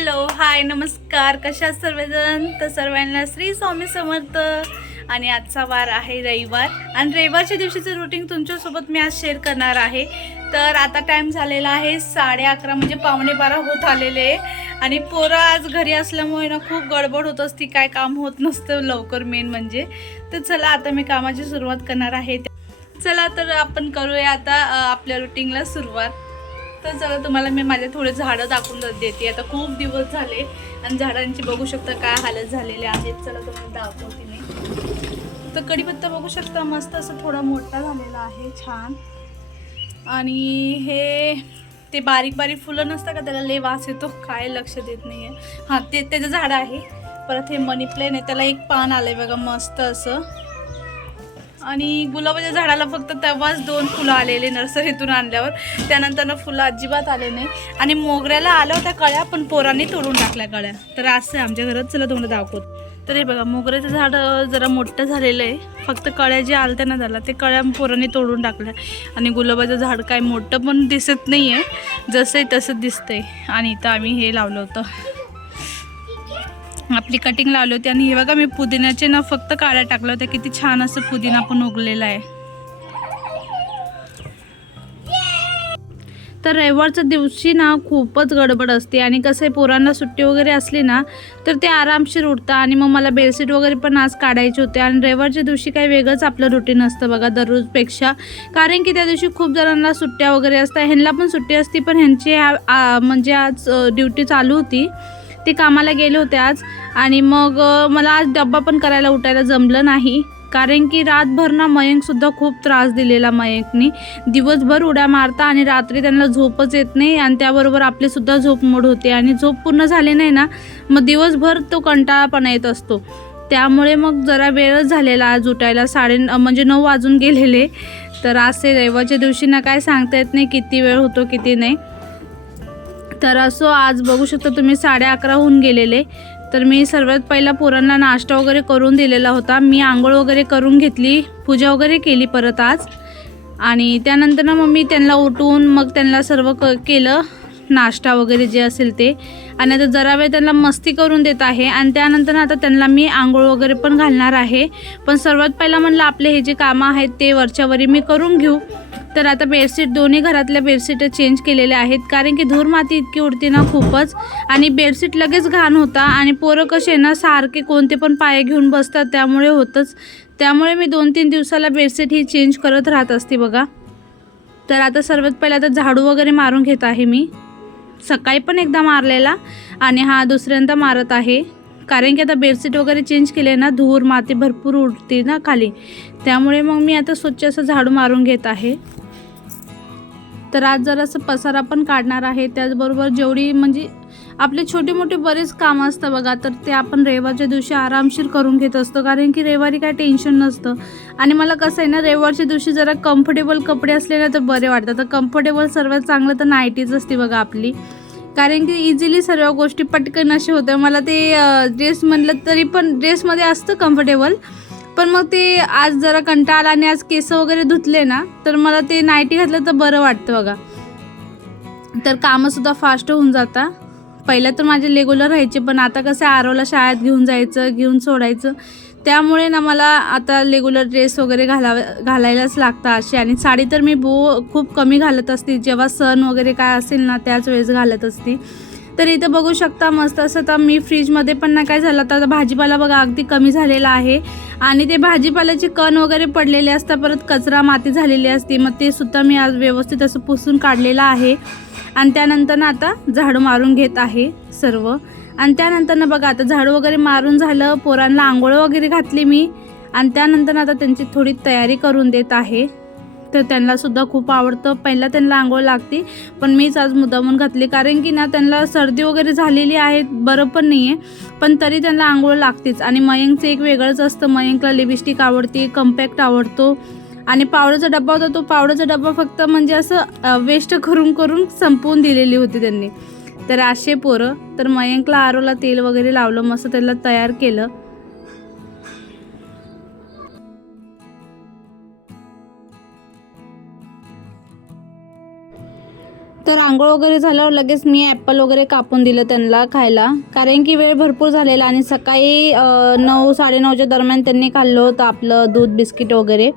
Hello hi नमस्कार. कशा सर्वजण? तर सर्वांना श्री स्वामी समर्थ. आणि आजचा वार आहे रविवार. आणि रविवारच्या दिवशीचं रुटीन तुमच्यासोबत मी आज शेअर करणार आहे. तर आता टाईम झालेला आहे साडे अकरा म्हणजे पावणे बारा होत आलेले. आहे आणि पोरं आज घरी असल्यामुळे ना खूप गडबड होत असती. काय काम होत नसतं लवकर मेन म्हणजे. तर चला आता मी कामाची सुरुवात करणार आहे. चला तर आपण करूया आता आपल्या रुटीनला सुरुवात. तर चला तुम्हाला मी माझे थोडे झाडं दाखवून देते. आता खूप दिवस झाले आणि झाडांची बघू शकता काय हालत झालेले आहेत. चला तुम्हाला दाखवते मी. तर कढीपत्ता बघू शकता मस्त असं थोडा मोठा झालेला आहे छान. आणि हे ते बारीक बारीक फुलं नसतं का? त्याला लय वास येतो काय लक्ष देत नाही आहे हां ते त्याचं झाड आहे. परत हे मनी प्लेन आहे त्याला एक पान आलं आहे बघा मस्त असं. आणि गुलाबाच्या झाडाला फक्त तेव्हाच दोन फुलं आलेले नर्सरीतून आणल्यावर. त्यानंतर फुलं अजिबात आले नाही. आणि मोगऱ्याला आल्या होत्या कळ्या पण पोरांनी तोडून टाकल्या कळ्या. तर असं आहे आमच्या घरात. चला तुम्हाला दाखवत. तर हे बघा मोगऱ्याचं झाड जरा मोठं झालेलं आहे. फक्त कळ्या जे आलत्या ना त्याला ते कळ्या पोरांनी तोडून टाकल्या. आणि गुलाबाचं झाड काय मोठं पण दिसत नाही आहे जसं आहे तसं दिसतंय. आणि इथं आम्ही हे लावलं होतं. आपली कटिंग लावली होती आणि हे बघा मी पुदिन्याचे ना फक्त काळ्या टाकल्या होत्या. किती छान असं पुदिना पण उगलेला आहे. तर रविवारच्या दिवशी ना खूपच गडबड असते आणि कसं आहे पोरांना सुट्टी वगैरे असली ना तर ते आरामशीर उठतं आणि मग मला बेडशीट वगैरे पण आज काढायचे होते. आणि रविवारच्या दिवशी काही वेगळंच आपलं रुटीन असतं बघा दररोजपेक्षा. कारण की त्या दिवशी खूप जणांना सुट्ट्या वगैरे असतात. ह्यांना पण सुट्टी असती पण ह्यांची म्हणजे आज ड्युटी चालू होती. ते कामाला गेले होते आज. आणि मग मला आज डब्बा पण करायला उठायला जमलं नाही. कारण की रातभर ना मयंकसुद्धा खूप त्रास दिलेला मयंकनी. दिवसभर उड्या मारता आणि रात्री त्यांना झोपच येत नाही आणि त्याबरोबर आपलीसुद्धा झोप मोड होते आणि झोप पूर्ण झाली नाही ना मग दिवसभर तो कंटाळापणा येत असतो. त्यामुळे मग जरा वेळच झालेला आज उठायला. साडे म्हणजे नऊ वाजून गेलेले. तर असे रविवारच्या दिवशी ना काय सांगता येत नाही किती वेळ होतो किती नाही. तर असो आज बघू शकता तुम्ही साडे अकरा होऊन गेलेले. तर मी सर्वात पहिला पोरांना नाश्ता वगैरे करून दिलेला होता. मी आंघोळ वगैरे करून घेतली पूजा वगैरे केली परत आज. आणि त्यानंतर ना मग मी त्यांना उठवून मग त्यांना सर्व क केलं. नाश्ता वगैरे जे असेल ते. आणि आता जरा वेळ त्यांना मस्ती करून देत आहे. आणि त्यानंतर आता त्यांना मी आंघोळ वगैरे पण घालणार आहे. पण सर्वात पहिला म्हणलं आपले हे जे कामं आहेत ते वरच्यावरी मी करून घेऊ. तर आता बेडशीट दोन्ही घरातल्या बेडशीट चेंज केलेल्या आहेत. कारण की धूर माती इतकी उडते ना खूपच. आणि बेडशीट लगेच घाण होता. आणि पोरं कसे ना सारखे कोणते पण पाय घेऊन बसतात. त्यामुळे होतंच. त्यामुळे मी दोन तीन दिवसाला बेडशीट ही चेंज करत राहत असते बघा. तर आता सर्वात पहिला आता झाडू वगैरे मारून घेत आहे मी. सकाळी पण एकदा मारलेला आणि हा दुसऱ्यांदा मारत आहे. कारण की आता बेडशीट वगैरे चेंज केले ना धूर माती भरपूर उडते ना खाली. त्यामुळे मग मी आता स्वच्छ असं झाडू मारून घेत आहे. तर आज जरासं पसारा पण काढणार आहे. त्याचबरोबर जेवढी म्हणजे आपले छोटे मोठे बरेच कामं असतं बघा तर ते आपण रविवारच्या दिवशी आरामशीर करून घेत असतो. कारण की रविवारी काय टेन्शन नसतं. आणि मला कसं आहे ना रविवारच्या दिवशी जरा कम्फर्टेबल कपडे असले ना तर बरे वाटतात. तर कम्फर्टेबल सर्वात चांगलं तर नाईटीच असते बघा आपली. कारण की इझिली सर्व गोष्टी पटकन असे होत्या. मला ते ड्रेस म्हणलं तरी पण ड्रेसमध्ये असतं कम्फर्टेबल पण मग ते आज जरा कंटाळा आला आणि आज केस वगैरे धुतले ना तर मला ते नाईटी घातलं तर बरं वाटतं बघा. तर कामंसुद्धा फास्ट होऊन जाता. पहिलं तर माझे रेग्युलर राहायचे पण आता कसं आरोला शाळेत घेऊन जायचं घेऊन सोडायचं. त्यामुळे ना मला आता रेग्युलर ड्रेस वगैरे घालाव घालायलाच लागतं असे. आणि साडी तर मी बो खूप कमी घालत असते. जेव्हा सण वगैरे काय असेल ना त्याच वेळेस घालत असते. तर इथं बघू शकता मस्त. असं तर मी फ्रीजमध्ये पण ना काय झालं तर भाजीपाला बघा अगदी कमी झालेला आहे. आणि ते भाजीपाल्याचे कण वगैरे पडलेले असतात परत कचरा माती झालेली असते. मग ते सुद्धा मी आज व्यवस्थित असं पुसून काढलेलं आहे. आणि त्यानंतर ना आता झाडू मारून घेत आहे सर्व. आणि त्यानंतर ना बघा आता झाडू वगैरे मारून झालं पोरांना आंघोळ वगैरे घातली मी. आणि त्यानंतर आता त्यांची थोडी तयारी करून देत आहे. तर त्यांनासुद्धा खूप आवडतं. पहिला त्यांना आंघोळ लागते पण मीच आज मुद्दामून घातली. कारण की ना त्यांना सर्दी वगैरे झालेली आहे बरं पण नाही आहे पण तरी त्यांना आंघोळ लागतेच. आणि मयंकचं एक वेगळंच असतं. मयंकला लिपस्टिक आवडते कम्पॅक्ट आवडतो. आणि पावडरचा डब्बा होता तो पावडरचा डब्बा फक्त म्हणजे असं वेस्ट करून करून संपवून दिलेली होती त्यांनी. तर असे पोरं. तर मयंकला आरोला तेल वगैरे लावलं मस्त त्याला तयार केलं. तर आंघोळ वगैरे झाल्यावर लगेच मी ॲपल वगैरे कापून दिलं त्यांना खायला. कारण की वेळ भरपूर झालेला आणि सकाळी नऊ साडेनऊच्या दरम्यान त्यांनी खाल्लं होतं आपलं दूध बिस्किट वगैरे.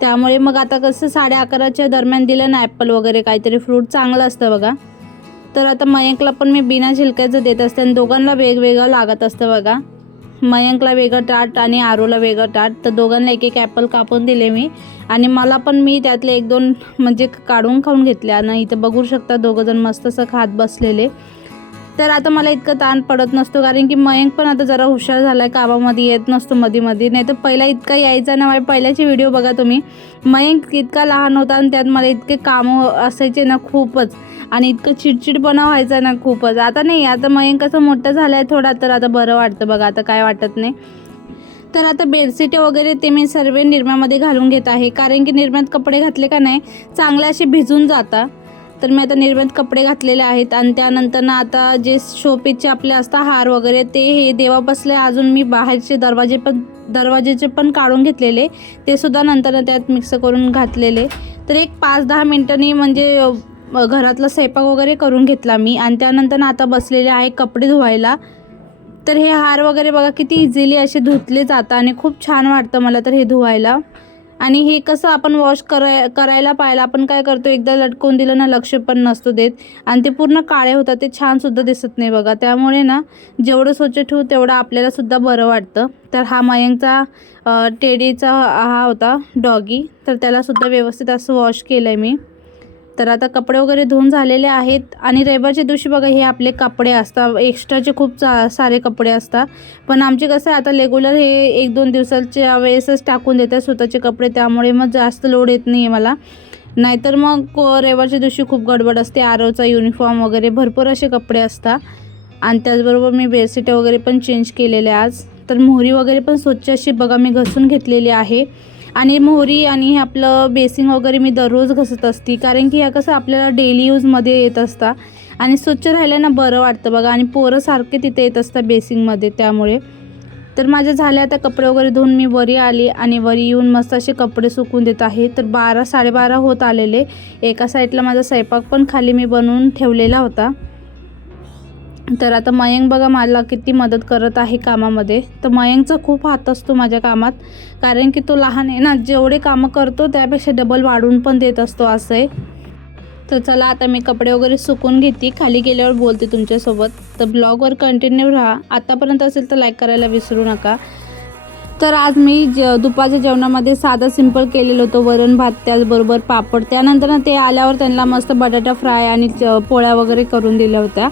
त्यामुळे मग आता कसं साडे अकराच्या दरम्यान दिलं ना ॲपल वगैरे काहीतरी. फ्रूट चांगलं असतं बघा. तर आता मयंकला पण मी बिना छिलक्याचं देत असते आणि दोघांना वेगवेगळं लागत असतं बघा. मयंकला वेगळं टाट आणि आरूला वेगळं टाट तर दोघांना एक एक ॲपल कापून दिले मी. आणि मला पण मी त्यातले एक दोन म्हणजे काढून खाऊन घेतले. आणि इथं बघू शकता दोघंजण मस्त असं खात बसलेले. तर आता मला इतकं ताण पडत नसतो कारण की मयंक पण आता जरा हुशार झाला आहे कामामध्ये येत नसतो मध्ये मध्ये नाही तर पहिला इतका यायचा ना माझ्या पहिल्याचे व्हिडिओ बघा तुम्ही. मयंक इतका लहान होता आणि त्यात मला इतके कामं असायचे ना खूपच. आणि इतकं चिडचिडपणा व्हायचा ना खूपच. आता नाही आता मयंक असं मोठं झालं आहे थोडा तर आता बरं वाटतं बघा आता काय वाटत नाही. तर आता बेडशीट वगैरे ते मी सर्व निरम्यामध्ये घालून घेत आहे. कारण की निरम्यात कपडे घातले का नाही चांगले असे भिजून जातात तर मी आता निर्मित कपडे घातलेले आहेत आणि त्यानंतर ना आता जे शोपीचे आपले असतात हार वगैरे ते हे देवा बसले. अजून मी बाहेरचे दरवाजे पण दरवाजेचे पण काढून घेतलेले. ते सुद्धा नंतर त्यात मिक्स करून घातलेले. तर एक पाच दहा मिनटांनी म्हणजे घरातला स्वयंपाक वगैरे करून घेतला मी. आणि त्यानंतर ना आता बसलेले आहे कपडे धुवायला. तर हे हार वगैरे बघा किती इझिली असे धुतले जातात आणि खूप छान वाटतं मला तर हे धुवायला. आणि हे कसं आपण वॉश कराय करायला पाहिलं आपण काय करतो एकदा लटकवून दिलं ना लक्ष पण नसतो देत. आणि ते पूर्ण काळे होतात ते छानसुद्धा दिसत नाही बघा. त्यामुळे ना जेवढं स्वच्छ ठेवू तेवढं आपल्यालासुद्धा बरं वाटतं. तर हा मयंकचा टेडीचा हा होता डॉगी. तर त्यालासुद्धा व्यवस्थित असं वॉश केलं आहे मी. तर आता कपडे वगैरे धुवून झालेले आहेत. आणि रविवारच्या दिवशी बघा हे आपले कपडे असतात. एक्स्ट्राचे खूप चा सारे कपडे असतात. पण आमचे कसं आहे आता रेग्युलर हे एक दोन दिवसाच्या वेळेसच टाकून देतात स्वतःचे कपडे. त्यामुळे मग जास्त लोड येत नाही आहे मला. नाहीतर मग को- रविवारच्या दिवशी खूप गडबड असते. आरोचा युनिफॉर्म वगैरे भरपूर असे कपडे असतात. आणि त्याचबरोबर मी बेडशीट वगैरे पण चेंज केलेले आज. तर मोहरी वगैरे पण स्वच्छ अशी बघा मी घसून घेतलेली आहे. आणि मोहरी आणि हे आपलं बेसिंग वगैरे मी दररोज घसत असते. कारण की ह्या कसं आपल्याला डेली यूजमध्ये येत असतात आणि स्वच्छ राहिल्यानं बरं वाटतं बघा. आणि पोरं सारखे तिथे येत असतात बेसिंगमध्ये त्यामुळे. तर माझ्या झाले आता कपडे वगैरे धुवून मी वरी आली आणि वरी येऊन मस्त असे कपडे सुकून देत आहे. तर बारा साडेबारा होत आलेले. एका साईडला माझा स्वयंपाक पण खाली मी बनवून ठेवलेला होता. तर आता मयंक बघा मला किती मदत करत आहे कामामध्ये. तर मयंकचा खूप हात असतो माझ्या कामात. कारण की तो लहान आहे ना जेवढे कामं करतो त्यापेक्षा डबल वाढून पण देत असतो असं आहे तर चला आता मी कपडे वगैरे सुकून घेते. खाली गेल्यावर बोलते तुमच्यासोबत. तर ब्लॉगवर कंटिन्यू राहा. आतापर्यंत असेल तर लाईक करायला विसरू नका. तर आज मी ज दुपारच्या जेवणामध्ये साधं सिंपल केलेलं होतं. वरण भात त्याचबरोबर पापड. त्यानंतर ना ते आल्यावर त्यांना मस्त बटाटा फ्राय आणि च- पोळ्या वगैरे करून दिल्या होत्या.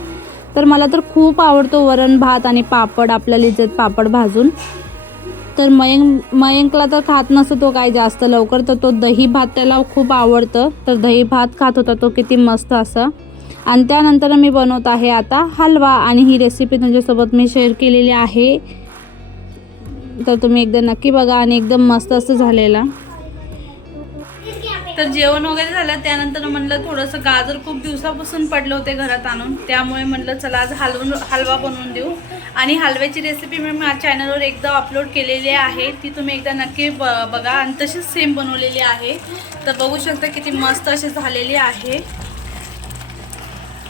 तर मला तर खूप आवडतो वरण भात आणि पापड आपल्या लिजेत पापड भाजून. तर मयंक मयंकला तर खात नसतो तो काय जास्त लवकर तर तो दही भात त्याला खूप आवडतं. तर दही भात खात होता तो किती मस्त असं. आणि त्यानंतर मी बनवत आहे आता हलवा आणि ही रेसिपी तुमच्यासोबत मी शेअर केलेली आहे. तर तुम्ही एकदा नक्की बघा आणि एकदम मस्त असं झालेला. तर जेवण वगैरे झालं त्यानंतर म्हणलं थोडंसं गाजर खूप दिवसापासून पडले होते घरात आणून. त्यामुळे म्हणलं चला आज हलवून हलवा बनवून देऊ. आणि हलव्याची रेसिपी मी माझ्या चॅनलवर एकदा अपलोड केलेली आहे. ती तुम्ही एकदा नक्की ब बघा. आणि तशीच सेम बनवलेली आहे. तर बघू शकता किती मस्त अशी झालेली आहे.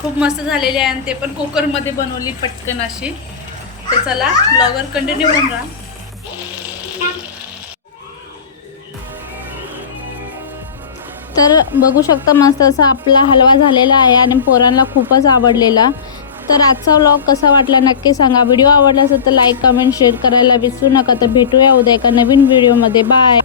खूप मस्त झालेली आहे आणि ते पण कुकरमध्ये बनवली पटकन अशी. तर चला ब्लॉगर कंटिन्यू होऊन तर बघू शकता मस्त असा आपला हलवा झालेला आहे आणि पोरांना खूपच आवडलेला. तर आजचा व्लॉग कसा वाटला नक्की सांगा. व्हिडिओ आवडला असेल तर लाईक कमेंट शेअर करायला विसरू नका. तर भेटूया उद्या एका नवीन व्हिडिओमध्ये बाय